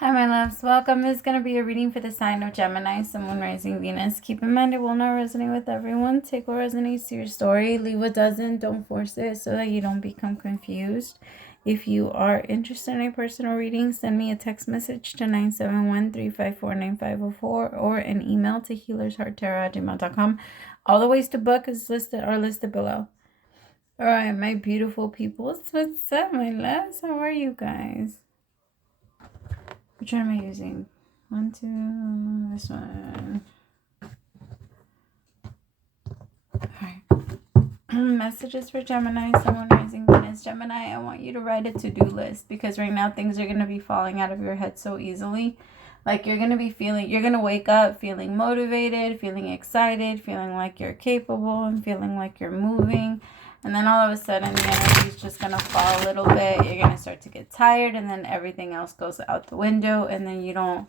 Hi, my loves. Welcome. This is going to be a reading for the sign of Gemini, Sun, Moon, Rising, Venus. Keep in mind it will not resonate with everyone. Take what resonates to your story. Leave what doesn't. Don't force it so that you don't become confused. If you are interested in a personal reading, send me a text message to 971-354-9504 or an email to HealersHeartTarot@gmail.com. All the ways to book are listed below. All right, my beautiful people. What's up, my loves? How are you guys? Which one am I using? This one. Alright. Messages for Gemini, Sun, Moon, Rising, Venus. Gemini, I want you to write a to-do list because right now things are going to be falling out of your head so easily. Like you're going to wake up feeling motivated, feeling excited, feeling like you're capable, and feeling like you're moving. And then all of a sudden, the energy is just going to fall a little bit. You're going to start to get tired, and then everything else goes out the window. And then you don't...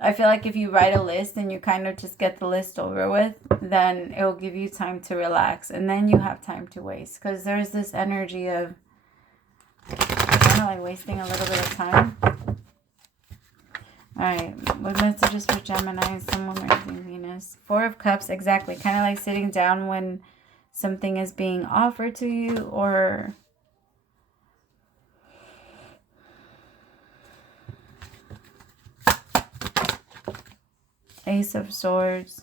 I feel like if you write a list and you kind of just get the list over with, then it will give you time to relax. And then you have time to waste. Because there's this energy of kind of like wasting a little bit of time. Alright, what messages for Gemini, Sun, Moon, Rising, Venus? Four of Cups, exactly. Kind of like sitting down when something is being offered to you, or Ace of Swords.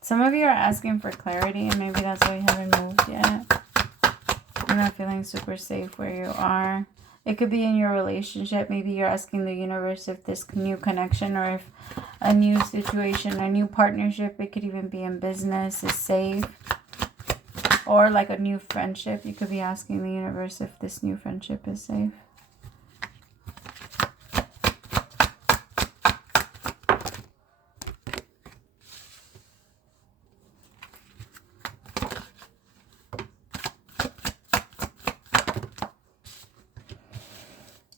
Some of you are asking for clarity, and maybe that's why you haven't moved yet. You're not feeling super safe where you are. It could be in your relationship. Maybe you're asking the universe if this new connection or if a new situation, a new partnership, it could even be in business, is safe. Or like a new friendship. You could be asking the universe if this new friendship is safe.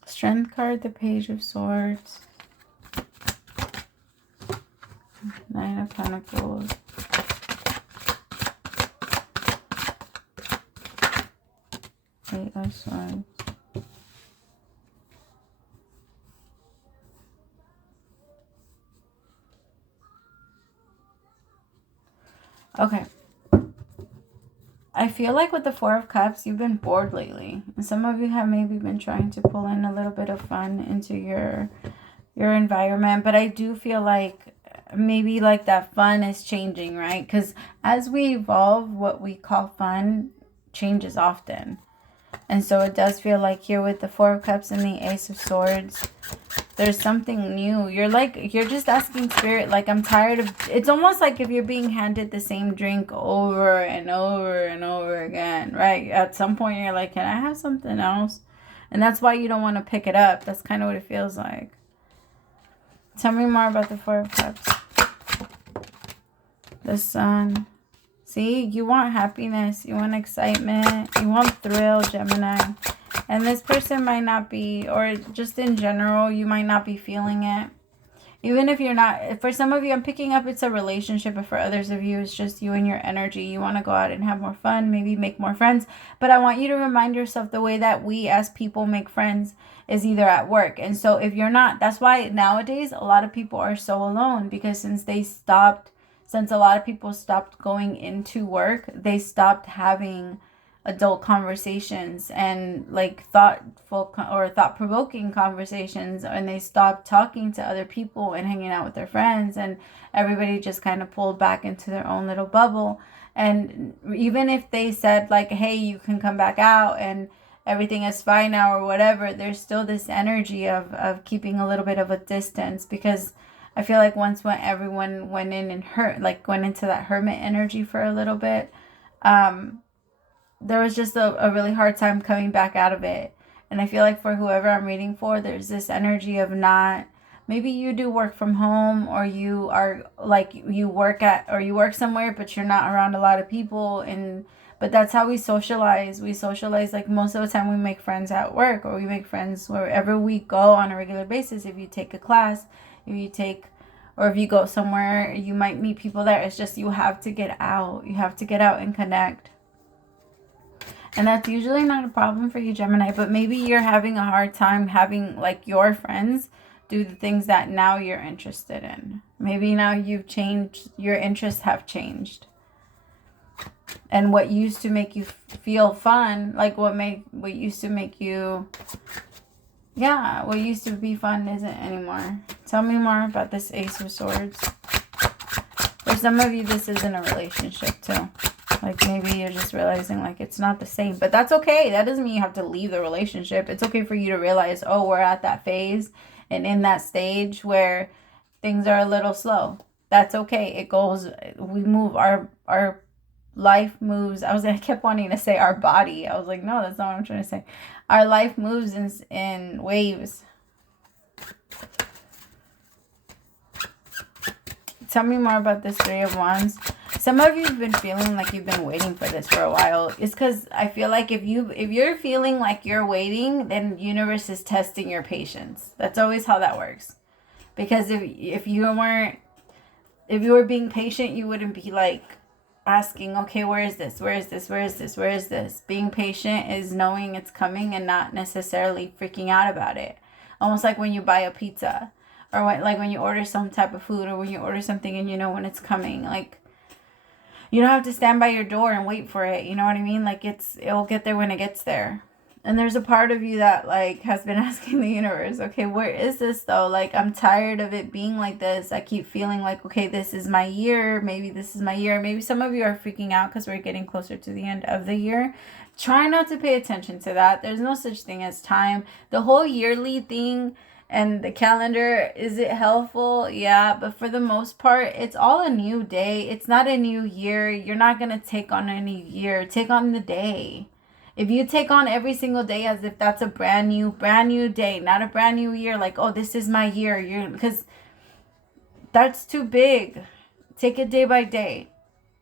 Strength card, the Page of Swords. Nine of Pentacles. Eight of Swords. Okay. I feel like with the Four of Cups, you've been bored lately. And some of you have maybe been trying to pull in a little bit of fun into your environment. But I do feel like maybe like that fun is changing, right? Because as we evolve, what we call fun changes often. And so it does feel like here with the Four of Cups and the Ace of Swords, there's something new. You're just asking Spirit, like, I'm tired of... It's almost like if you're being handed the same drink over and over and over again, right? At some point, you're like, can I have something else? And that's why you don't want to pick it up. That's kind of what it feels like. Tell me more about the Four of Cups. The Sun. See, you want happiness, you want excitement, you want thrill, Gemini. And this person might not be, or just in general, you might not be feeling it. Even if you're not, for some of you, I'm picking up it's a relationship, but for others of you, it's just you and your energy. You want to go out and have more fun, maybe make more friends. But I want you to remind yourself the way that we as people make friends is either at work. And so if you're not, that's why nowadays a lot of people are so alone, because since a lot of people stopped going into work, they stopped having adult conversations and like thought-provoking conversations, and they stopped talking to other people and hanging out with their friends, and everybody just kind of pulled back into their own little bubble. And even if they said like, hey, you can come back out and everything is fine now or whatever, there's still this energy of keeping a little bit of a distance, because I feel like once when everyone went in and went into that hermit energy for a little bit, there was just a really hard time coming back out of it. And I feel like for whoever I'm reading for, there's this energy of not, maybe you do work from home, or you are like, you work somewhere, but you're not around a lot of people. But that's how we socialize. We socialize, like most of the time we make friends at work, or we make friends wherever we go on a regular basis. If you take a class, or if you go somewhere, you might meet people there. It's just you have to get out. You have to get out and connect. And that's usually not a problem for you, Gemini, but maybe you're having a hard time having like your friends do the things that now you're interested in. Maybe now you've changed, your interests have changed. And what used to make you feel fun, like what used to make you, yeah, what used to be fun isn't anymore. Tell me more about this Ace of Swords. For some of you, this isn't a relationship too. Like maybe you're just realizing like it's not the same. But that's okay. That doesn't mean you have to leave the relationship. It's okay for you to realize, oh, we're at that phase and in that stage where things are a little slow. That's okay. It goes, we move, our life moves. I kept wanting to say our body. I was like, no, that's not what I'm trying to say. Our life moves in waves. Tell me more about this Three of Wands. Some of you have been feeling like you've been waiting for this for a while. It's because I feel like if you're feeling like you're waiting, then the universe is testing your patience. That's always how that works. Because if you were being patient, you wouldn't be like asking, okay, where is this? Where is this? Where is this? Where is this? Being patient is knowing it's coming and not necessarily freaking out about it. Almost like when you buy a pizza. Or when you order some type of food, or when you order something and you know when it's coming. Like, you don't have to stand by your door and wait for it. You know what I mean? Like, it'll get there when it gets there. And there's a part of you that, like, has been asking the universe, okay, where is this, though? Like, I'm tired of it being like this. I keep feeling like, okay, this is my year. Maybe this is my year. Maybe some of you are freaking out because we're getting closer to the end of the year. Try not to pay attention to that. There's no such thing as time. The whole yearly thing and the calendar, is it helpful? Yeah, but for the most part, it's all a new day. It's not a new year. You're not going to take on a new year. Take on the day. If you take on every single day as if that's a brand new day, not a brand new year, like, oh, this is my year, because that's too big. Take it day by day.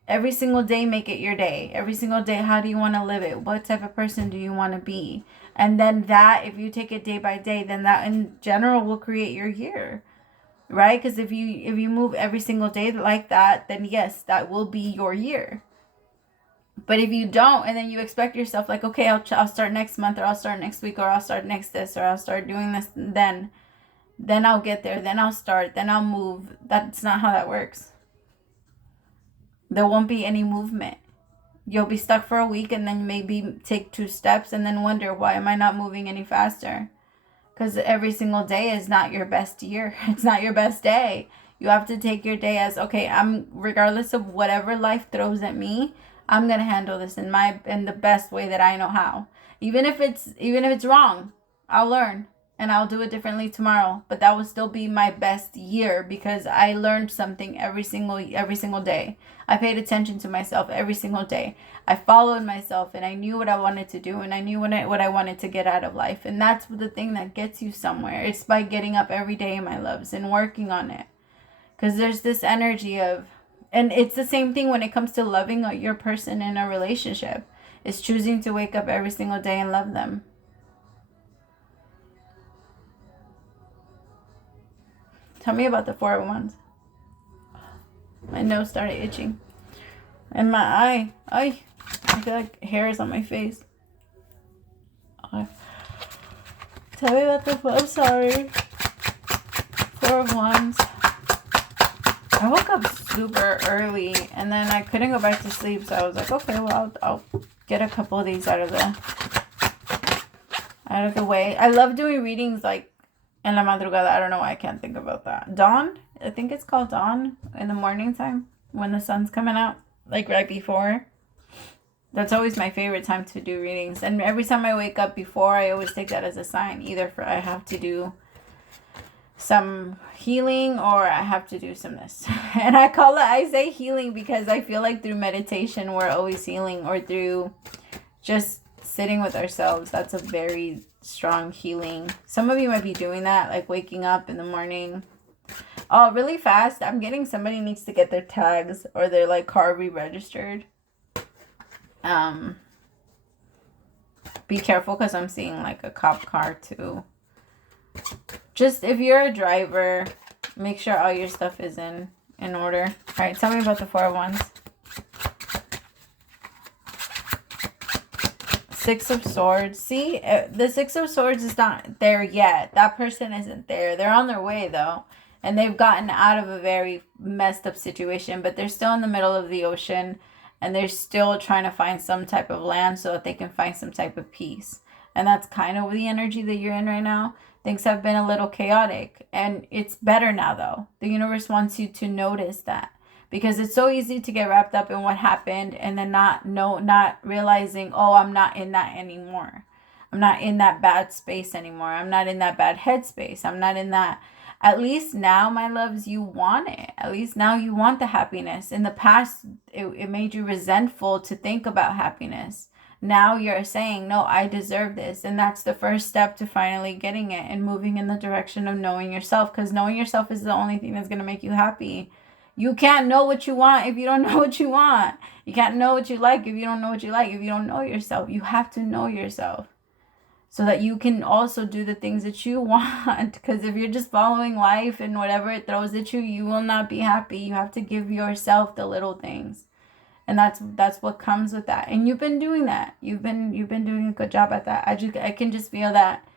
Every single day, make it your day. Every single day, how do you want to live it? What type of person do you want to be? And then that, if you take it day by day, then that in general will create your year, right? Because if you move every single day like that, then yes, that will be your year. But if you don't, and then you expect yourself like, okay, I'll start next month, or I'll start next week, or I'll start next this, or I'll start doing this, then I'll get there, then I'll start, then I'll move. That's not how that works. There won't be any movement. You'll be stuck for a week and then maybe take 2 steps and then wonder, why am I not moving any faster? Because every single day is not your best year. It's not your best day. You have to take your day as, okay, regardless of whatever life throws at me, I'm going to handle this in the best way that I know how. Even if it's wrong, I'll learn and I'll do it differently tomorrow. But that will still be my best year because I learned something every single day. I paid attention to myself every single day. I followed myself and I knew what I wanted to do and I knew what I wanted to get out of life. And that's the thing that gets you somewhere. It's by getting up every day, my loves, and working on it. Because there's this energy of, and it's the same thing when it comes to loving your person in a relationship. It's choosing to wake up every single day and love them. Tell me about the Four of Wands. My nose started itching. And my eye. I feel like hairs on my face. Okay. Tell me about the I'm sorry. Four of Wands. I woke up super early and then I couldn't go back to sleep. So I was like, okay, well, I'll get a couple of these out of the way. I love doing readings like en la madrugada. I don't know why I can't think about that. Dawn? I think it's called dawn in the morning time when the sun's coming out, like right before. That's always my favorite time to do readings. And every time I wake up before, I always take that as a sign. Either for I have to do some healing or I have to do some this. And I say healing because I feel like through meditation, we're always healing, or through just sitting with ourselves. That's a very strong healing. Some of you might be doing that, like waking up in the morning. Oh, really fast. I'm getting somebody needs to get their tags or their like car re-registered. Be careful because I'm seeing like a cop car too. Just if you're a driver, make sure all your stuff is in order. All right, tell me about the Four of Wands. Six of Swords. See, the Six of Swords is not there yet. That person isn't there. They're on their way, though. And they've gotten out of a very messed up situation, but they're still in the middle of the ocean, and they're still trying to find some type of land so that they can find some type of peace. And that's kind of the energy that you're in right now. Things have been a little chaotic, and it's better now, though. The universe wants you to notice that, because it's so easy to get wrapped up in what happened and then not realizing, oh, I'm not in that anymore. I'm not in that bad space anymore. I'm not in that bad headspace. I'm not in that. At least now, my loves, you want it. At least now you want the happiness. In the past, it made you resentful to think about happiness. Now you're saying, no, I deserve this. And that's the first step to finally getting it and moving in the direction of knowing yourself, because knowing yourself is the only thing that's going to make you happy. You can't know what you want if you don't know what you want. You can't know what you like if you don't know what you like. If you don't know yourself, you have to know yourself so that you can also do the things that you want. Because if you're just following life and whatever it throws at you, you will not be happy. You have to give yourself the little things. And that's what comes with that. And you've been doing that. You've been doing a good job at that. I can just feel that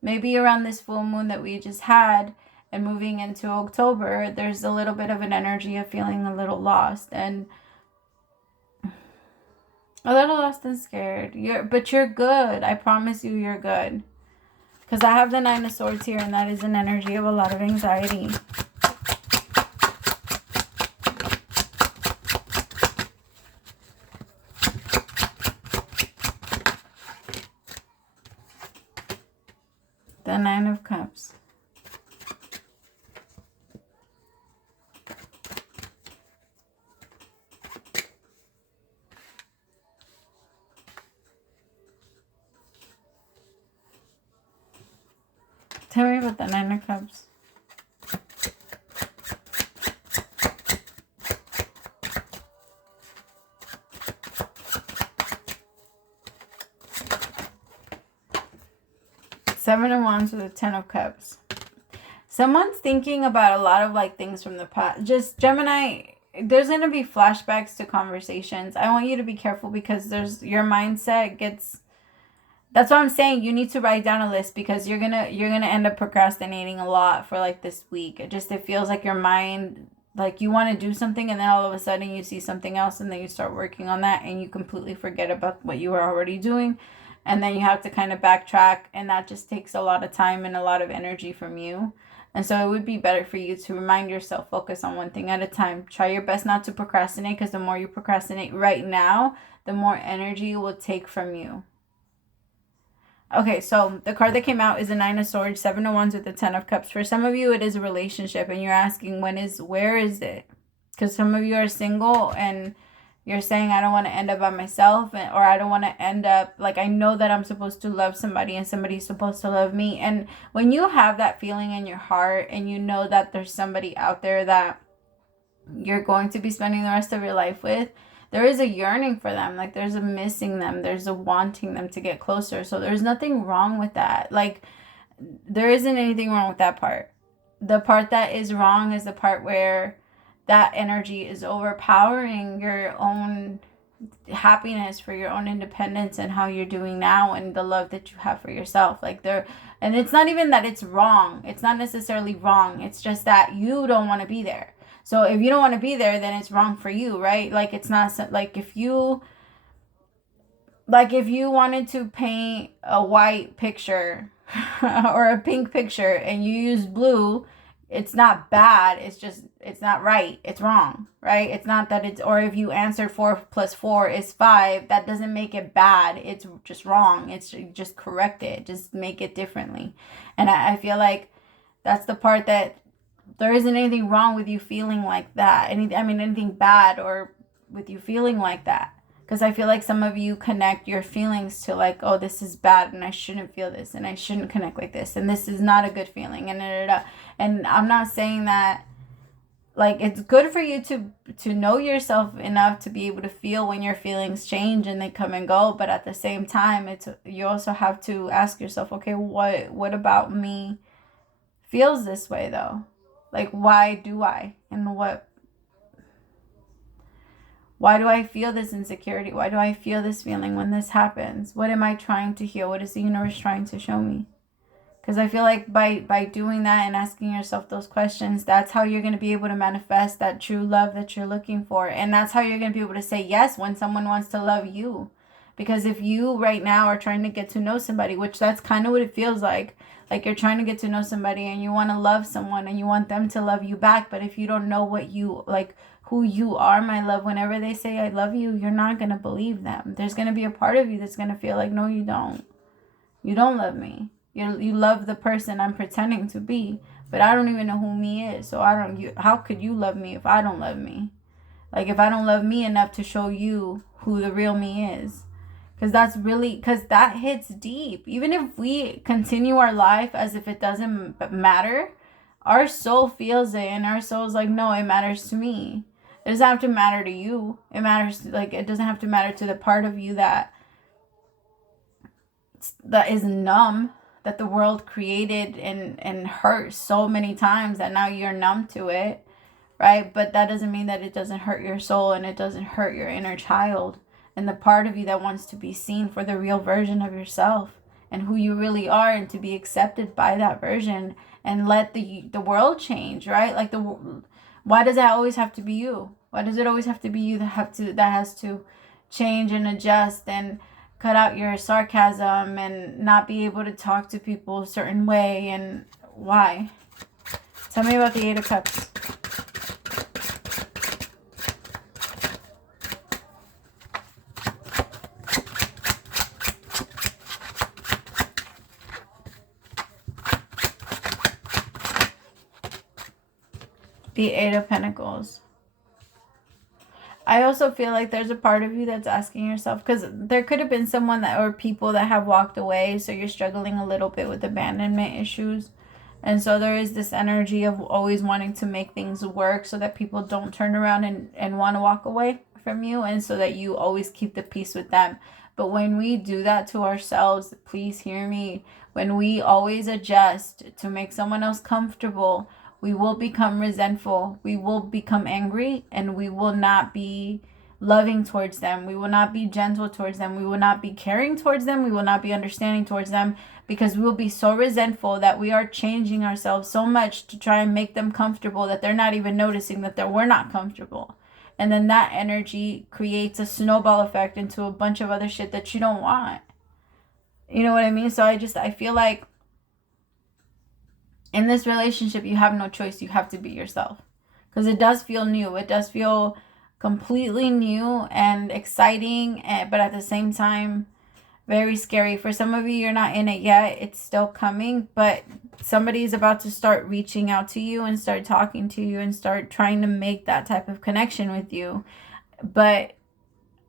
maybe around this full moon that we just had and moving into October, there's a little bit of an energy of feeling a little lost and scared. But you're good. I promise you, you're good. Because I have the Nine of Swords here, and that is an energy of a lot of anxiety. The Nine of Cups. Tell me about the Nine of Cups. Seven of Wands with a Ten of Cups. Someone's thinking about a lot of like things from the past. Just Gemini, there's going to be flashbacks to conversations. I want you to be careful because your mindset gets. That's what I'm saying. You need to write down a list because you're gonna end up procrastinating a lot for like this week. It feels like your mind, like you want to do something and then all of a sudden you see something else and then you start working on that and you completely forget about what you were already doing. And then you have to kind of backtrack, and that just takes a lot of time and a lot of energy from you. And so it would be better for you to remind yourself, focus on one thing at a time. Try your best not to procrastinate, because the more you procrastinate right now, the more energy it will take from you. Okay, so the card that came out is a Nine of Swords, Seven of Wands with the Ten of Cups. For some of you, it is a relationship, and you're asking, where is it? Because some of you are single, and you're saying, I don't want to end up by myself, or I don't want to end up, like, I know that I'm supposed to love somebody, and somebody's supposed to love me. And when you have that feeling in your heart, and you know that there's somebody out there that you're going to be spending the rest of your life with, there is a yearning for them. Like, there's a missing them. There's a wanting them to get closer. So there's nothing wrong with that. Like, there isn't anything wrong with that part. The part that is wrong is the part where that energy is overpowering your own happiness, for your own independence and how you're doing now and the love that you have for yourself. And it's not even that it's wrong. It's not necessarily wrong. It's just that you don't want to be there. So if you don't want to be there, then it's wrong for you, right? Like, it's not like if you wanted to paint a white picture or a pink picture and you use blue, it's not bad. It's not right. It's wrong, right? It's not that or if you answered 4 + 4 is 5, that doesn't make it bad. It's just wrong. It's just correct it. Just make it differently. And I feel like that's the part that there isn't anything wrong with you feeling like that. Anything bad or with you feeling like that. Because I feel like some of you connect your feelings to like, oh, this is bad and I shouldn't feel this and I shouldn't connect like this and this is not a good feeling and I'm not saying that, like, it's good for you to know yourself enough to be able to feel when your feelings change and they come and go, but at the same time you also have to ask yourself, okay, what about me feels this way though? Like, why do I? And Why do I feel this insecurity? Why do I feel this feeling when this happens? What am I trying to heal? What is the universe trying to show me? Because I feel like by doing that and asking yourself those questions, that's how you're going to be able to manifest that true love that you're looking for. And that's how you're going to be able to say yes when someone wants to love you. Because if you right now are trying to get to know somebody, which that's kind of what it feels like you're trying to get to know somebody and you want to love someone and you want them to love you back. But if you don't know what you, like who you are, my love, whenever they say I love you, you're not going to believe them. There's going to be a part of you that's going to feel like, no, you don't. You don't love me. You love the person I'm pretending to be, but I don't even know who me is. So how could you love me if I don't love me? Like if I don't love me enough to show you who the real me is. Because that hits deep. Even if we continue our life as if it doesn't matter, our soul feels it and our soul's like, no, it matters to me. It doesn't have to matter to you. It matters, like, it doesn't have to matter to the part of you that is numb, that the world created and hurt so many times that now you're numb to it, right? But that doesn't mean that it doesn't hurt your soul and it doesn't hurt your inner child and the part of you that wants to be seen for the real version of yourself and who you really are, and to be accepted by that version and let the world change, right? Like why does that always have to be you? Why does it always have to be you that has to change and adjust and cut out your sarcasm and not be able to talk to people a certain way? And why? Tell me about the Eight of Cups. The Eight of Pentacles. I also feel like there's a part of you that's asking yourself, because there could have been someone that, or people that have walked away, so you're struggling a little bit with abandonment issues. And so there is this energy of always wanting to make things work so that people don't turn around and want to walk away from you, and so that you always keep the peace with them. But when we do that to ourselves, please hear me, when we always adjust to make someone else comfortable, we will become resentful, we will become angry, and we will not be loving towards them. We will not be gentle towards them. We will not be caring towards them. We will not be understanding towards them, because we will be so resentful that we are changing ourselves so much to try and make them comfortable that they're not even noticing that we're not comfortable. And then that energy creates a snowball effect into a bunch of other shit that you don't want. You know what I mean? So I feel like in this relationship, you have no choice. You have to be yourself, because it does feel new. It does feel completely new and exciting, but at the same time, very scary. For some of you, you're not in it yet. It's still coming, but somebody's about to start reaching out to you and start talking to you and start trying to make that type of connection with you. But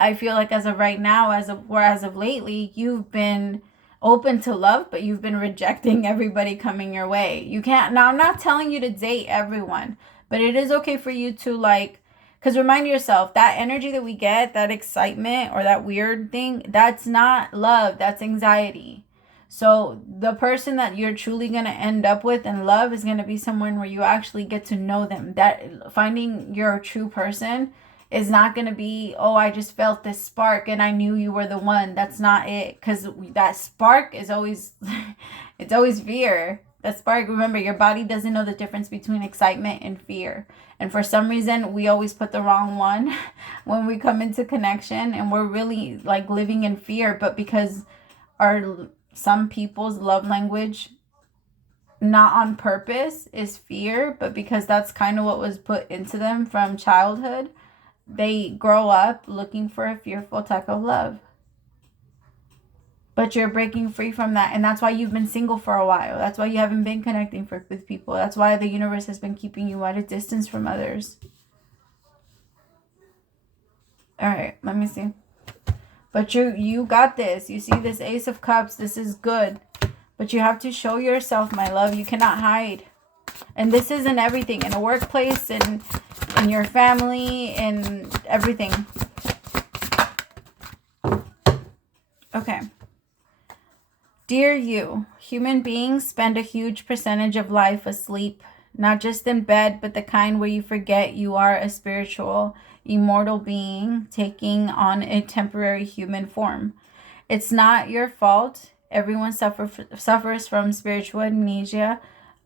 I feel like as of right now, as of lately, you've been open to love, but you've been rejecting everybody coming your way. You can't, now I'm not telling you to date everyone, but it is okay for you to, like, because remind yourself, that energy that we get, that excitement or that weird thing, that's not love, that's anxiety. So the person that you're truly going to end up with in love is going to be someone where you actually get to know them. That finding your true person is not going to be, oh, I just felt this spark and I knew you were the one. That's not it. Because that spark is always, it's always fear. That spark, remember, your body doesn't know the difference between excitement and fear. And for some reason, we always put the wrong one when we come into connection. And we're really like living in fear. But because some people's love language, not on purpose, is fear, but because that's kind of what was put into them from childhood, they grow up looking for a fearful type of love. But you're breaking free from that. And that's why you've been single for a while. That's why you haven't been connecting with people. That's why the universe has been keeping you at a distance from others. All right, let me see. But you got this. You see this Ace of Cups. This is good. But you have to show yourself, my love. You cannot hide. And this isn't everything. In a workplace, in your family, in everything. Okay. Dear you, human beings spend a huge percentage of life asleep, not just in bed, but the kind where you forget you are a spiritual, immortal being taking on a temporary human form. It's not your fault. Everyone suffers from spiritual amnesia.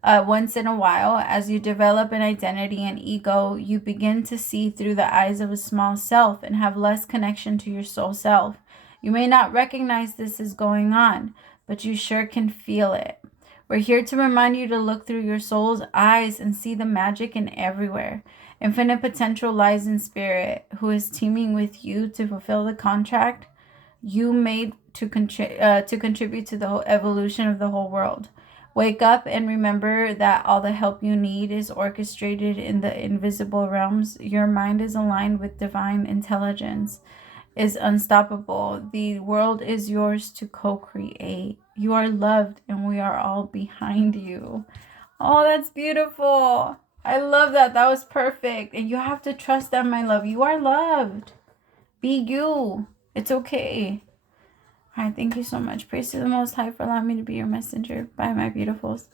Once in a while, as you develop an identity and ego, you begin to see through the eyes of a small self and have less connection to your soul self. You may not recognize this is going on, but you sure can feel it. We're here to remind you to look through your soul's eyes and see the magic in everywhere. Infinite potential lies in spirit, who is teaming with you to fulfill the contract you made to contribute to the whole evolution of the whole world. Wake up and remember that all the help you need is orchestrated in the invisible realms. Your mind is aligned with divine intelligence, is unstoppable. The world is yours to co-create. You are loved and we are all behind you. Oh, that's beautiful. I love that. That was perfect. And you have to trust that, my love. You are loved. Be you. It's okay. All right, thank you so much. Praise to the Most High for allowing me to be your messenger. Bye, my beautifuls.